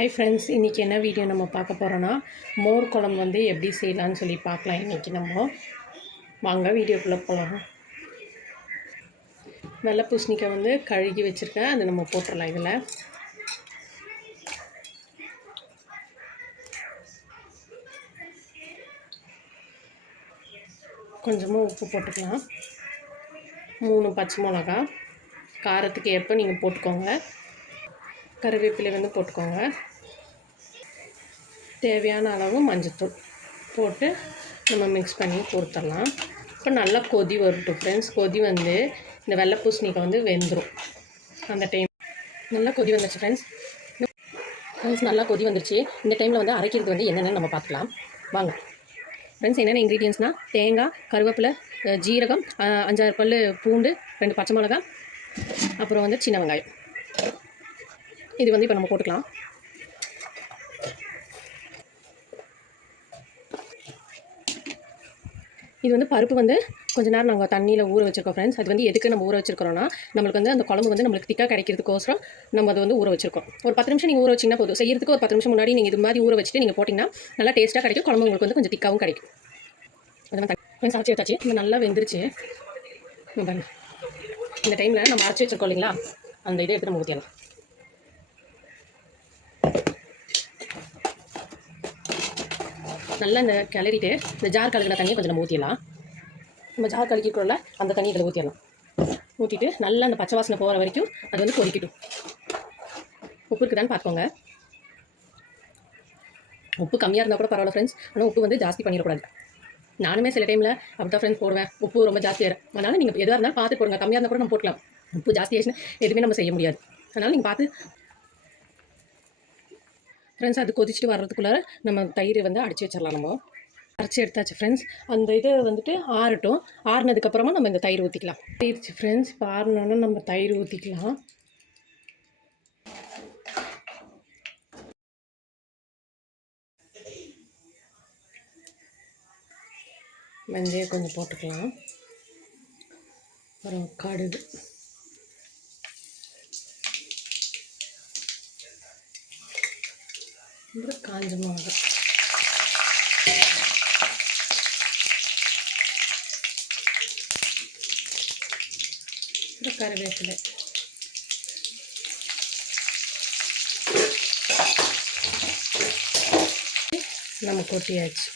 Hi friends, இன்றைக்கி என்ன video நம்ம பார்க்க போகிறோன்னா மோர் குழம்பு வந்து எப்படி செய்யலான்னு சொல்லி பார்க்கலாம். இன்றைக்கி நம்ம வாங்க வீடியோக்குள்ளே போகலாம். வெள்ளை பூசணிக்காய் வந்து கழுகி வச்சுருக்கேன், அதை நம்ம போட்டுடலாம். இதில் கொஞ்சமாக உப்பு போட்டுக்கலாம். 3 பச்சை மிளகா காரத்துக்கு ஏற்ப நீங்கள் போட்டுக்கோங்க. கருவேப்பிலை வந்து போட்டுக்கோங்க. தேவையான அளவு மஞ்சத்தூள் போட்டு நம்ம மிக்ஸ் பண்ணி கொடுத்துடலாம். இப்போ நல்லா கொதி வரட்டும் ஃப்ரெண்ட்ஸ். கொதி வந்து இந்த வெள்ளை பூசணிக்காய் வந்து வெந்துடும். அந்த டைம் நல்லா கொதி வந்துடுச்சு ஃப்ரெண்ட்ஸ் நல்லா கொதி வந்துருச்சு. இந்த டைமில் வந்து அரைக்கிறது வந்து என்னென்னு நம்ம பார்த்துக்கலாம் வாங்க ஃப்ரெண்ட்ஸ். என்னென்ன இன்க்ரீடியன்ஸ்னால் தேங்காய், கருவேப்பிலை, ஜீரகம், 5-6 பல் பூண்டு, 2 பச்சை மிளகாய், அப்புறம் வந்து சின்ன வெங்காயம். இது வந்து இப்போ நம்ம போட்டுக்கலாம். இது வந்து பருப்பு வந்து கொஞ்சம் நேரம் நாங்கள் தண்ணியில் ஊற வச்சுருக்கோம் ஃப்ரெண்ட்ஸ். அது வந்து எதுக்கு நம்ம ஊற வச்சுருக்கிறோன்னா, நம்மளுக்கு வந்து அந்த குழம்பு வந்து நம்மளுக்கு திக்காக கிடைக்கிறதுக்கோசரம் நம்ம அதை வந்து ஊற வச்சுருக்கோம். ஒரு 10 நிமிஷம் நீங்கள் ஊற வச்சிங்கன்னா போதும். செய்யறதுக்கு ஒரு 10 நிமிஷம் முன்னாடி நீங்கள் இது மாதிரி ஊற வச்சுட்டு நீங்கள் போட்டிங்கன்னா நல்லா டேஸ்ட்டாக கிடைக்கும். குழம்பு உங்களுக்கு வந்து கொஞ்சம் திக்காகவும் கிடைக்கும். அதெல்லாம் ஃப்ரெண்ட்ஸ் அரைச்சி எடுத்தாச்சு. இது நல்லா வெந்துருச்சு பாருங்க. இந்த டைமில் நம்ம அரைச்சி வச்சுருக்கோம் இல்லைங்களா, அந்த இதை எடுத்து நம்ம ஊற்றிடலாம். நல்லா இந்த கிளறிட்டு இந்த ஜார் கலக்கிற தண்ணியை கொஞ்சம் நம்ம ஊற்றிடலாம். நம்ம ஜார் கலக்கிக்கிறோம்ல, அந்த தண்ணி இதில் ஊற்றிடலாம். ஊற்றிட்டு நல்லா அந்த பச்சை வாசனை போகிற வரைக்கும் அது வந்து கொதிக்கட்டும். உப்பு இருக்குதான்னு பார்த்துக்கோங்க. உப்பு கம்மியாக இருந்தால் கூட பரவாயில்ல ஃப்ரெண்ட்ஸ், ஆனால் உப்பு வந்து ஜாஸ்தி பண்ணிடக்கூடாது. நானுமே சில டைமில் அப்படி தான் ஃப்ரெண்ட்ஸ் போடுவேன். உப்பு ரொம்ப ஜாஸ்தியாக இருக்கும். அதனால் நீங்கள் எதாக இருந்தாலும் பார்த்து போடுங்க. கம்மியாக இருந்தால் கூட நம்ம போட்டலாம். உப்பு ஜாஸ்தி ஆயிடுச்சுன்னா எதுவுமே நம்ம செய்ய முடியாது. அதனால் நீங்கள் பார்த்து ஃப்ரெண்ட்ஸ். அது கொதிச்சுட்டு வர்றதுக்குள்ளே நம்ம தயிர் வந்து அடித்து வச்சிடலாம். நம்ம அரைச்சி எடுத்தாச்சு ஃப்ரெண்ட்ஸ். அந்த இது வந்துட்டு ஆறட்டும். ஆறுனதுக்கப்புறமா நம்ம இந்த தயிர் ஊற்றிக்கலாம். ஆயிடுச்சு ஃப்ரெண்ட்ஸ். இப்போ ஆறினோன்னா நம்ம தயிர் ஊற்றிக்கலாம். வெந்தயம் கொஞ்சம் போட்டுக்கலாம். அப்புறம் கடுகு, அப்புறம் காஞ்ச மிளகா, அப்புறம் கருவேப்பிலை, நம்ம கொட்டியாச்சு.